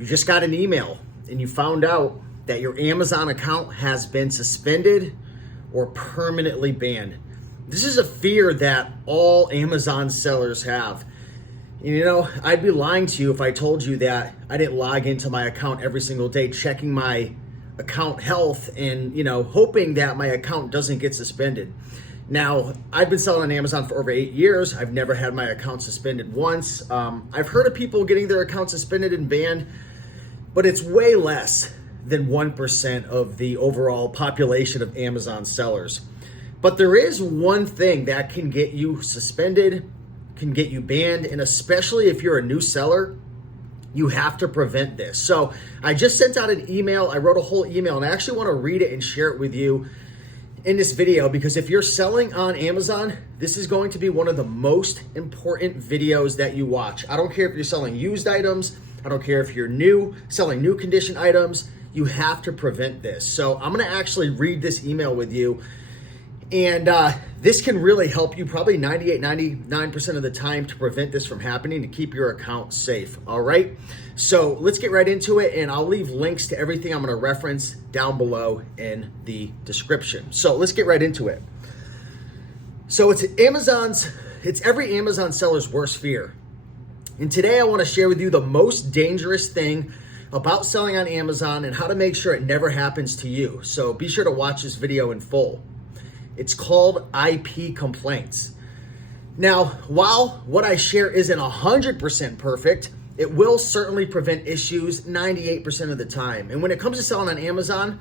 You just got an email and you found out that your Amazon account has been suspended or permanently banned. This is a fear that all Amazon sellers have. You know, I'd be lying to you if I told you that I didn't log into my account every single day, checking my account health and, hoping that my account doesn't get suspended. Now, I've been selling on Amazon for over 8 years. I've never had my account suspended once. I've heard of people getting their account suspended and banned, but it's way less than 1% of the overall population of Amazon sellers. But there is one thing that can get you suspended, can get you banned, and especially if you're a new seller, you have to prevent this. So I just sent out an email. I wrote a whole email, and I actually want to read it and share it with you in this video, because if you're selling on Amazon, this is going to be one of the most important videos that you watch. I don't care if you're selling used items. I don't care if you're selling new condition items. You have to prevent this. So I'm going to actually read this email with you. And this can really help you probably 99% of the time to prevent this from happening, to keep your account safe. All right. So let's get right into it. And I'll leave links to everything I'm going to reference down below in the description. So let's get right into it. So it's every Amazon seller's worst fear. And today I want to share with you the most dangerous thing about selling on Amazon and how to make sure it never happens to you. So be sure to watch this video in full. It's called IP complaints. Now, while what I share isn't 100% perfect, it will certainly prevent issues 98% of the time. And when it comes to selling on Amazon,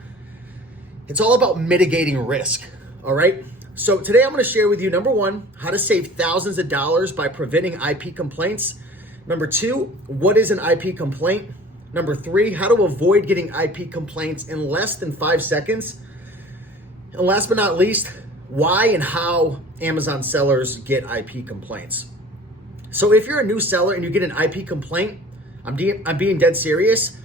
it's all about mitigating risk, all right? So today I'm gonna share with you, number one, how to save thousands of dollars by preventing IP complaints. Number two, what is an IP complaint? Number three, how to avoid getting IP complaints in less than 5 seconds. And last but not least, why and how Amazon sellers get IP complaints. So if you're a new seller and you get an IP complaint, I'm being dead serious,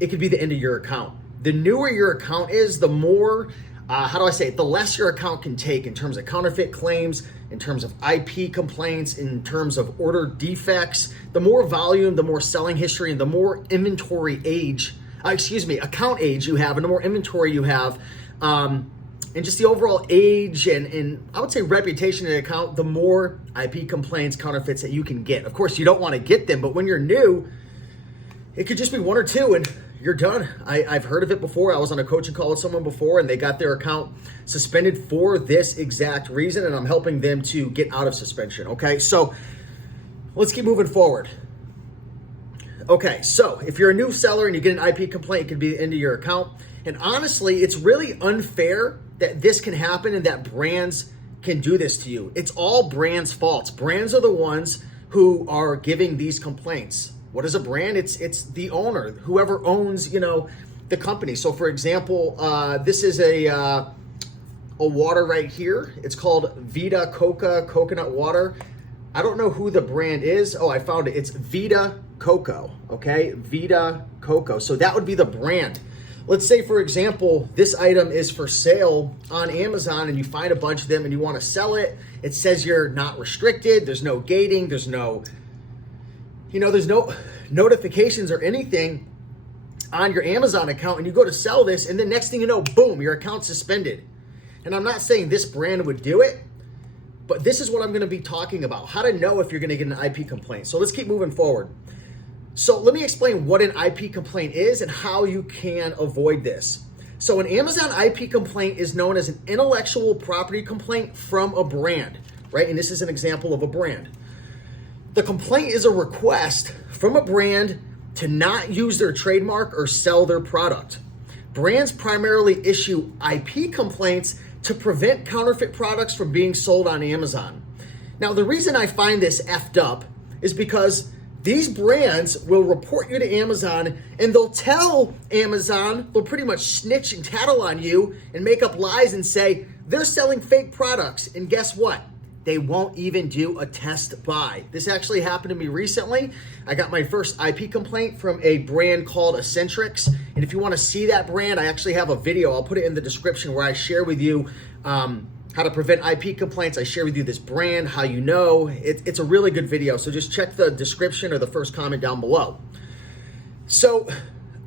it could be the end of your account. The newer your account is, the more, the less your account can take in terms of counterfeit claims, in terms of IP complaints, in terms of order defects. The more volume, the more selling history, and the more account age you have, and the more inventory you have, and just the overall age and I would say reputation of the account, the more IP complaints, counterfeits that you can get. Of course, you don't want to get them, but when you're new, it could just be one or two and you're done. I've heard of it before. I was on a coaching call with someone before and they got their account suspended for this exact reason, and I'm helping them to get out of suspension, okay? So let's keep moving forward. Okay, so if you're a new seller and you get an IP complaint, it could be the end of your account. And honestly, it's really unfair that this can happen and that brands can do this to you. It's all brands' faults. Brands are the ones who are giving these complaints. What is a brand? It's the owner, whoever owns, the company. So for example, this is a water right here. It's called Vita Coca coconut water. I don't know who the brand is. Oh, I found it. It's Vita Coco, okay? Vita Coco. So that would be the brand. Let's say, for example, this item is for sale on Amazon and you find a bunch of them and you want to sell it. It says you're not restricted. There's no gating. There's no notifications or anything on your Amazon account, and you go to sell this, and the next thing you know, boom, your account's suspended. And I'm not saying this brand would do it, but this is what I'm going to be talking about, how to know if you're going to get an IP complaint. So let's keep moving forward. So let me explain what an IP complaint is and how you can avoid this. So an Amazon IP complaint is known as an intellectual property complaint from a brand, right? And this is an example of a brand. The complaint is a request from a brand to not use their trademark or sell their product. Brands primarily issue IP complaints to prevent counterfeit products from being sold on Amazon. Now, the reason I find this effed up is because these brands will report you to Amazon and they'll tell Amazon, they'll pretty much snitch and tattle on you and make up lies and say they're selling fake products. And guess what? They won't even do a test buy. This actually happened to me recently. I got my first IP complaint from a brand called Eccentrics. And if you want to see that brand, I actually have a video. I'll put it in the description where I share with you how to prevent IP complaints. I share with you this brand, how you know. It's a really good video. So just check the description or the first comment down below. So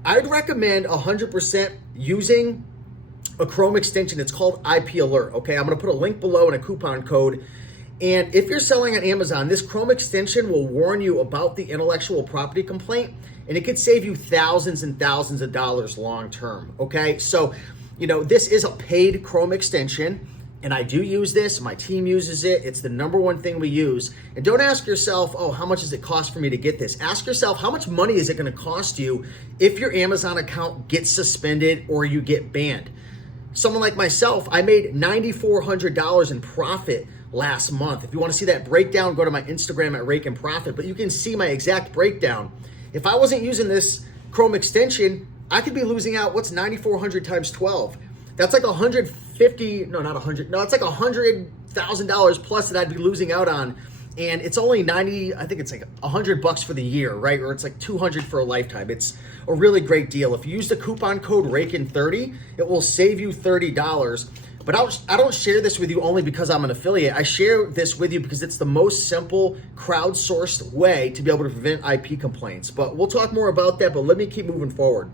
I'd recommend 100% using a Chrome extension. It's called IP Alert, okay? I'm gonna put a link below and a coupon code. And if you're selling on Amazon, this Chrome extension will warn you about the intellectual property complaint, and it could save you thousands and thousands of dollars long-term, okay? So, this is a paid Chrome extension, and I do use this. My team uses it. It's the number one thing we use. And don't ask yourself, oh, how much does it cost for me to get this? Ask yourself, how much money is it gonna cost you if your Amazon account gets suspended or you get banned? Someone like myself, I made $9,400 in profit last month. If you want to see that breakdown, go to my Instagram at Rake and Profit, but you can see my exact breakdown. If I wasn't using this Chrome extension, I could be losing out. What's 9,400 times 12? That's like it's like $100,000 plus that I'd be losing out on. And it's only I think it's like $100 for the year, right? Or it's like $200 for a lifetime. It's a really great deal. If you use the coupon code RAKEN30, it will save you $30. But I don't share this with you only because I'm an affiliate. I share this with you because it's the most simple, crowdsourced way to be able to prevent IP complaints. But we'll talk more about that, but let me keep moving forward.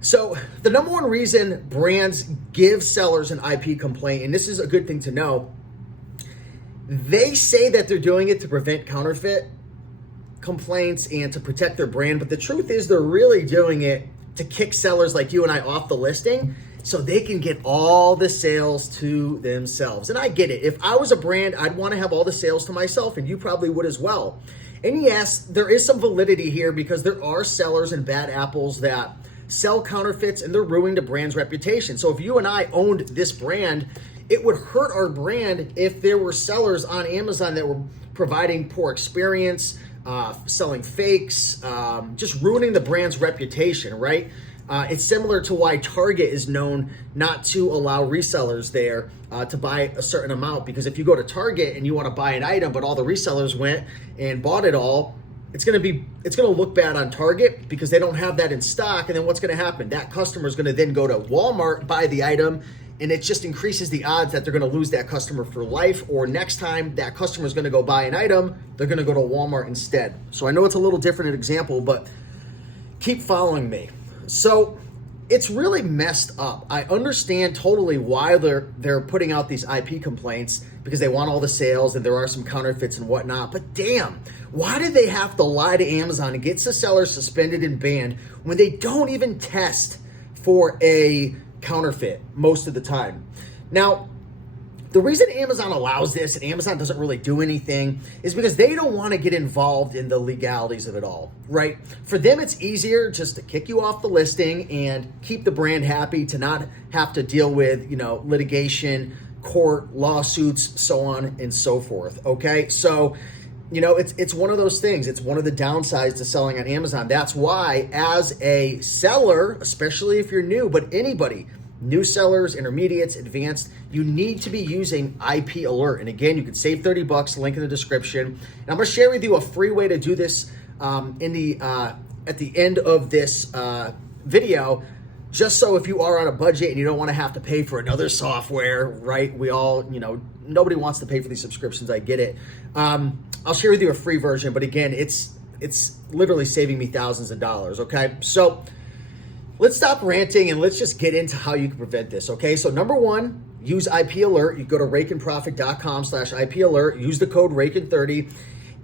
So the number one reason brands give sellers an IP complaint, and this is a good thing to know, they say that they're doing it to prevent counterfeit complaints and to protect their brand, but the truth is they're really doing it to kick sellers like you and I off the listing so they can get all the sales to themselves. And I get it. If I was a brand, I'd want to have all the sales to myself, and you probably would as well. And yes, there is some validity here because there are sellers and bad apples that sell counterfeits and they're ruining the brand's reputation. So if you and I owned this brand, it would hurt our brand if there were sellers on Amazon that were providing poor experience, selling fakes, just ruining the brand's reputation, right? It's similar to why Target is known not to allow resellers there to buy a certain amount, because if you go to Target and you want to buy an item, but all the resellers went and bought it all, it's going to look bad on Target because they don't have that in stock. And then what's going to happen? That customer is going to then go to Walmart, buy the item, and it just increases the odds that they're going to lose that customer for life, or next time that customer is going to go buy an item, they're going to go to Walmart instead. So I know it's a little different example, but keep following me. So it's really messed up. I understand totally why they're putting out these IP complaints, because they want all the sales and there are some counterfeits and whatnot. But damn, why did they have to lie to Amazon and get the sellers suspended and banned when they don't even test for a counterfeit most of the time? Now, the reason Amazon allows this and Amazon doesn't really do anything is because they don't want to get involved in the legalities of it all, right? For them, it's easier just to kick you off the listing and keep the brand happy, to not have to deal with, litigation, court, lawsuits, so on and so forth, okay? So, it's one of those things. It's one of the downsides to selling on Amazon. That's why, as a seller, especially if you're new, but anybody, new sellers, intermediates, advanced, you need to be using IP Alert. And again, you can save $30, link in the description. And I'm gonna share with you a free way to do this at the end of this video, just so if you are on a budget and you don't wanna have to pay for another software, right? We all, nobody wants to pay for these subscriptions, I get it. I'll share with you a free version, but again, it's literally saving me thousands of dollars, okay? So let's stop ranting and let's just get into how you can prevent this, okay? So number one, use IP Alert. You go to rakeandprofit.com/IP Alert, use the code RAKEN30,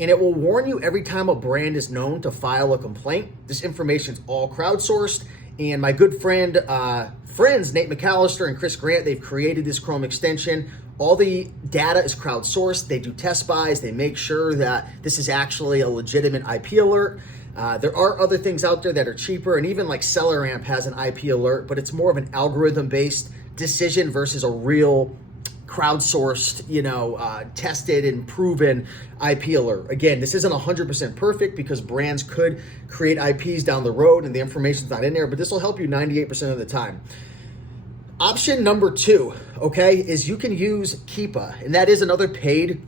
and it will warn you every time a brand is known to file a complaint. This information is all crowdsourced, and my good friends, Nate McAllister and Chris Grant, they've created this Chrome extension. All the data is crowdsourced. They do test buys. They make sure that this is actually a legitimate IP alert. There are other things out there that are cheaper, and even like SellerAmp has an IP alert, but it's more of an algorithm-based decision versus a real crowdsourced, tested and proven IP alert. Again, this isn't 100% perfect because brands could create IPs down the road and the information's not in there, but this will help you 98% of the time. Option number two, okay, is you can use Keepa, and that is another paid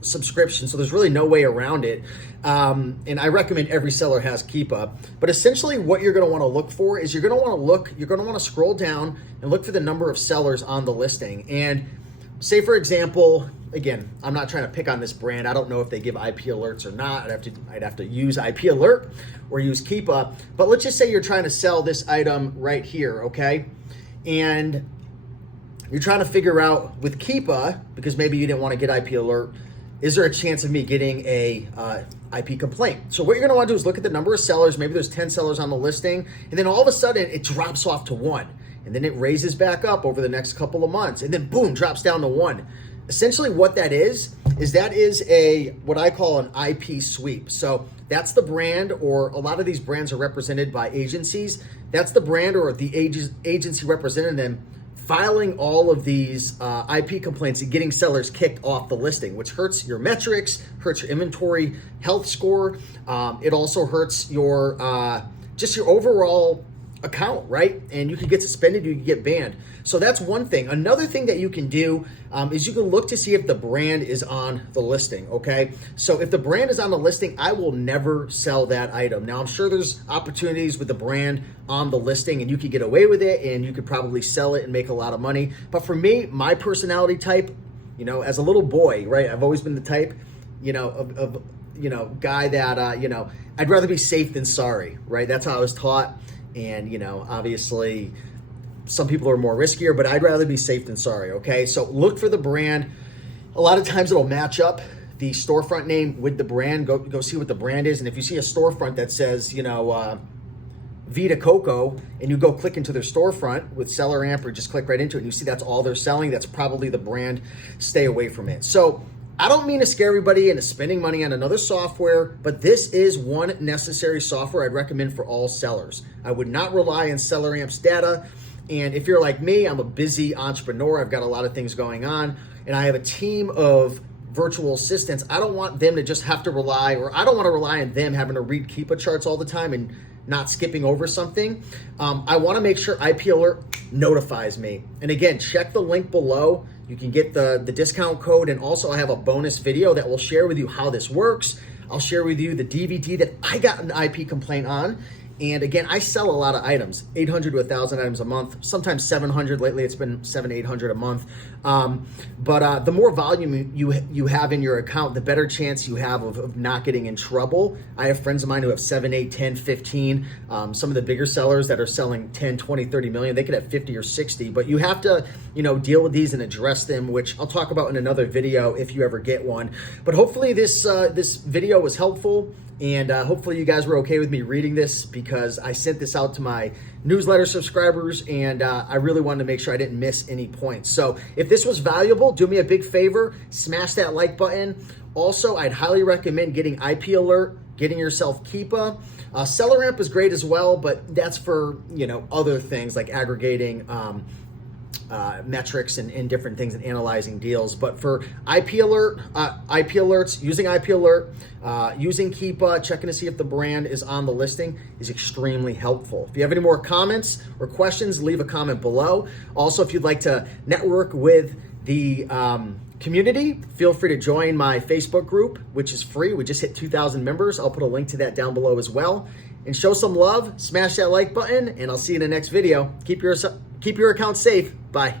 subscription. So there's really no way around it. And I recommend every seller has Keepa. But essentially what you're going to want to look for is you're going to want to scroll down and look for the number of sellers on the listing. And say, for example, again, I'm not trying to pick on this brand. I don't know if they give IP alerts or not. I'd have to use IP alert or use Keepa. But let's just say you're trying to sell this item right here, okay? And you're trying to figure out with Keepa, because maybe you didn't want to get IP alert, is there a chance of me getting a IP complaint? So what you're going to want to do is look at the number of sellers. Maybe there's 10 sellers on the listing, and then all of a sudden it drops off to 1, and then it raises back up over the next couple of months, and then boom, drops down to 1. Essentially what that is a what I call an IP sweep. So that's the brand, or a lot of these brands are represented by agencies. That's the brand or the agency representing them filing all of these IP complaints and getting sellers kicked off the listing, which hurts your metrics, hurts your inventory health score. It also hurts your just your overall account, right? And you can get suspended, you can get banned. So that's one thing. Another thing that you can do is you can look to see if the brand is on the listing, okay? So if the brand is on the listing, I will never sell that item. Now, I'm sure there's opportunities with the brand on the listing and you could get away with it and you could probably sell it and make a lot of money. But for me, my personality type, you know, as a little boy, right? I've always been the type, you know, of guy that, you know, I'd rather be safe than sorry, right? That's how I was taught. And, you know, obviously some people are more riskier, but I'd rather be safe than sorry, okay? So look for the brand. A lot of times it'll match up the storefront name with the brand. Go see what the brand is. And if you see a storefront that says, you know, Vita Coco, and you go click into their storefront with Seller Amp or just click right into it and you see that's all they're selling, that's probably the brand. Stay away from it. So I don't mean to scare everybody into spending money on another software, but this is one necessary software I'd recommend for all sellers. I would not rely on Seller Amp's data. And if you're like me, I'm a busy entrepreneur. I've got a lot of things going on, and I have a team of virtual assistants. I don't want them to just have to rely, or I don't want to rely on them having to read Keepa charts all the time and not skipping over something. I want to make sure IP Alert notifies me. And again, check the link below. You can get the discount code, and also I have a bonus video that will share with you how this works. I'll share with you the DVD that I got an IP complaint on. And again, I sell a lot of items, 800 to 1,000 items a month, sometimes 700. Lately, it's been 700, 800 a month. But the more volume you have in your account, the better chance you have of not getting in trouble. I have friends of mine who have 7, 8, 10, 15. Some of the bigger sellers that are selling 10, 20, 30 million, they could have 50 or 60. But you have to, you know, deal with these and address them, which I'll talk about in another video if you ever get one. But hopefully this video was helpful. And hopefully you guys were okay with me reading this, because I sent this out to my newsletter subscribers, and I really wanted to make sure I didn't miss any points. So if this was valuable, do me a big favor, smash that like button. Also, I'd highly recommend getting IP Alert, getting yourself Keepa. Seller Amp is great as well, but that's for, you know, other things like aggregating metrics and different things and analyzing deals. But for IP Alert, IP alerts, using IP Alert, using Keepa, checking to see if the brand is on the listing is extremely helpful. If you have any more comments or questions, leave a comment below. Also, if you'd like to network with the community, feel free to join my Facebook group, which is free. We just hit 2,000 members. I'll put a link to that down below as well. And show some love, smash that like button, and I'll see you in the next video. Keep your account safe. Bye.